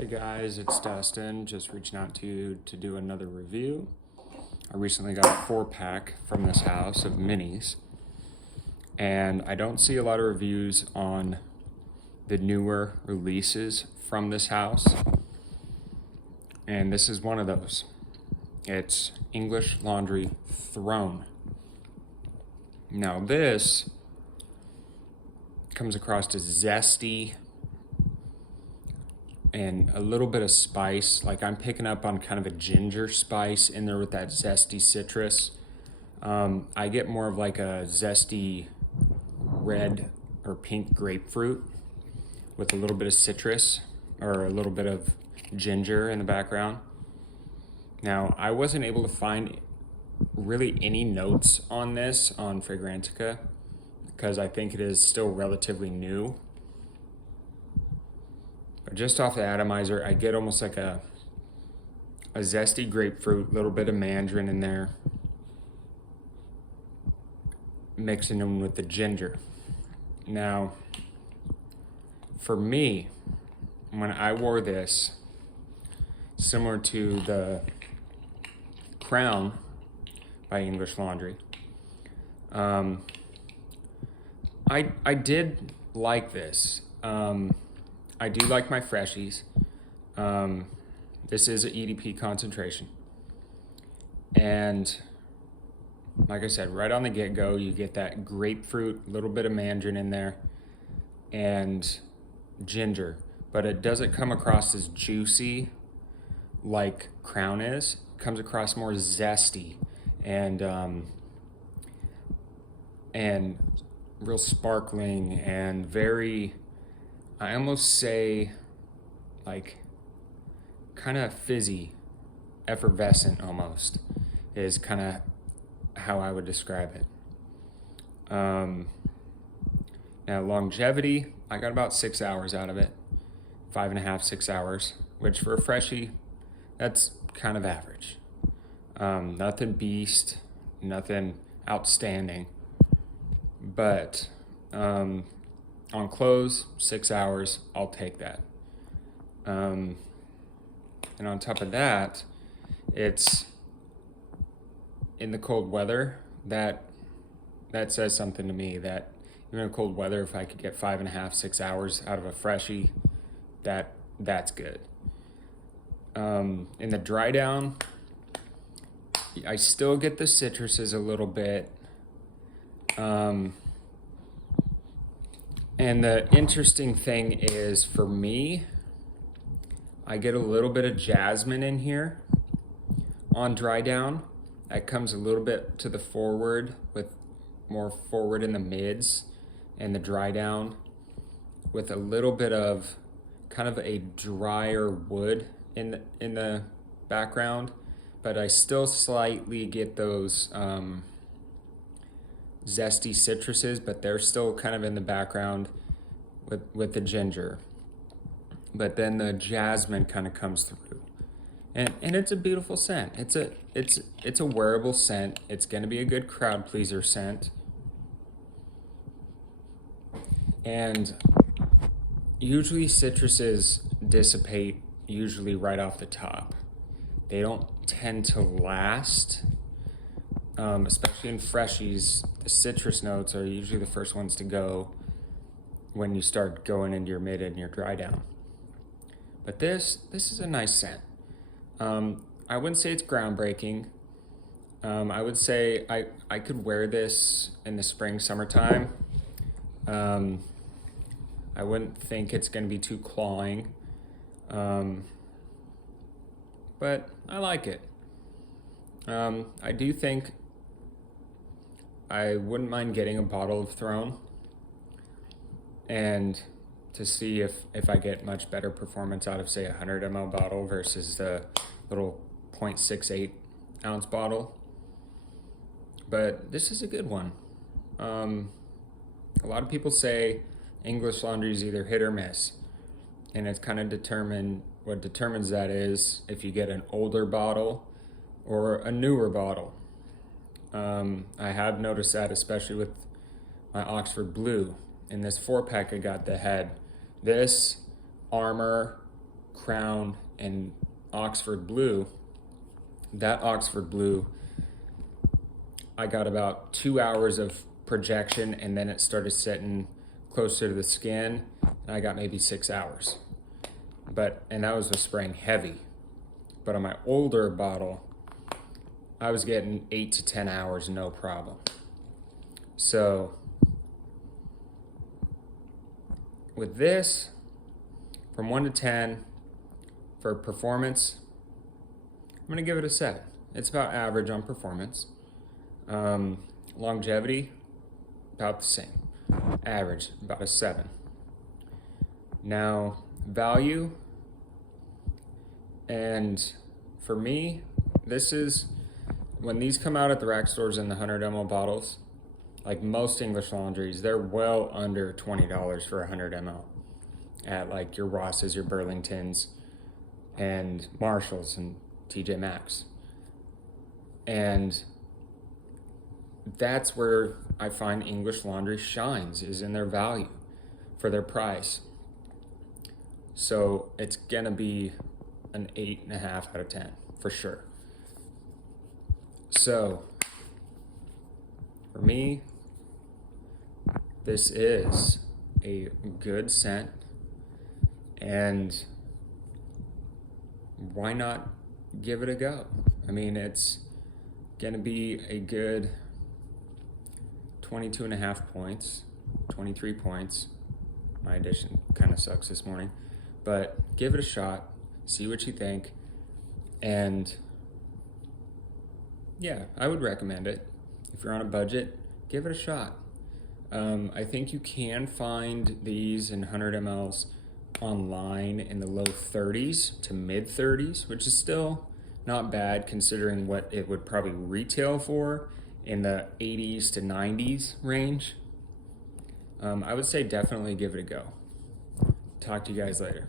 Hey guys, it's Dustin, just reaching out to you to do another review. I recently got a 4-pack from this house of minis, and I don't see a lot of reviews on the newer releases from this house, and this is one of those. It's English Laundry Throne. Now this comes across as zesty and a little bit of spice. Like I'm picking up on kind of a ginger spice in there with that zesty citrus. I get more of like a zesty red or pink grapefruit with a little bit of citrus or a little bit of ginger in the background. Now, I wasn't able to find really any notes on this on Fragrantica because I think it is still relatively new. But just off the atomizer, I get almost like a zesty grapefruit, little bit of mandarin in there, mixing them with the ginger. Now, for me, when I wore this, similar to the Crown by English Laundry, I did like this. I do like my freshies. This is an EDP concentration. And like I said, right on the get-go, you get that grapefruit, a little bit of mandarin in there, and ginger. But it doesn't come across as juicy like Crown is. It comes across more zesty and real sparkling and very, I almost say like kind of fizzy, effervescent almost is kind of how I would describe it. Now longevity, I got about 6 hours out of it, 5.5, 6 hours, which for a freshie, that's kind of average. Nothing beast, nothing outstanding, but on clothes, 6 hours, I'll take that. And on top of that, it's in the cold weather, that says something to me, that even in cold weather, if I could get 5.5, 6 hours out of a freshie, that's good. In the dry down, I still get the citruses a little bit. And the interesting thing is, for me, I get a little bit of jasmine in here on dry down. That comes a little bit to the forward, with more forward in the mids and the dry down, with a little bit of kind of a drier wood in the background, but I still slightly get those zesty citruses, but they're still kind of in the background with the ginger. But then the jasmine kind of comes through, and it's a beautiful scent. It's a wearable scent. It's going to be a good crowd pleaser scent. And usually citruses dissipate usually right off the top. They don't tend to last, especially in freshies. The citrus notes are usually the first ones to go when you start going into your mid and your dry down. But this is a nice scent. I wouldn't say it's groundbreaking. I would say I could wear this in the spring, summertime. I wouldn't think it's going to be too clawing. But I like it. I do think I wouldn't mind getting a bottle of Throne, and to see if I get much better performance out of, say, a 100 ml bottle versus the little 0.68 ounce bottle. But this is a good one. A lot of people say English Laundry is either hit or miss, and it's kind of what determines that is if you get an older bottle or a newer bottle. I have noticed that, especially with my Oxford Blue. In this 4-pack I got that had this, Armor, Crown and Oxford Blue, that Oxford Blue, I got about 2 hours of projection, and then it started sitting closer to the skin, and I got maybe 6 hours. And that was with spraying heavy. But on my older bottle, I was getting 8 to 10 hours, no problem. So with this, from 1 to 10 for performance, I'm gonna give it a 7. It's about average on performance. Longevity, about the same. Average, about a 7. Now, value, and for me, this is, when these come out at the rack stores in the 100 ml bottles, like most English laundries, they're well under $20 for 100 ml at like your Rosses, your Burlingtons, and Marshalls and TJ Maxx. And that's where I find English Laundry shines, is in their value for their price. So it's gonna be an 8.5 out of 10 for sure. So for me, this is a good scent, and why not give it a go? I mean, it's gonna be a good 22.5 points, 23 points. My addition kind of sucks this morning, but give it a shot, see what you think, and yeah, I would recommend it. If you're on a budget, give it a shot. I think you can find these in 100 mLs online in the low 30s to mid 30s, which is still not bad considering what it would probably retail for in the 80s to 90s range. I would say definitely give it a go. Talk to you guys later.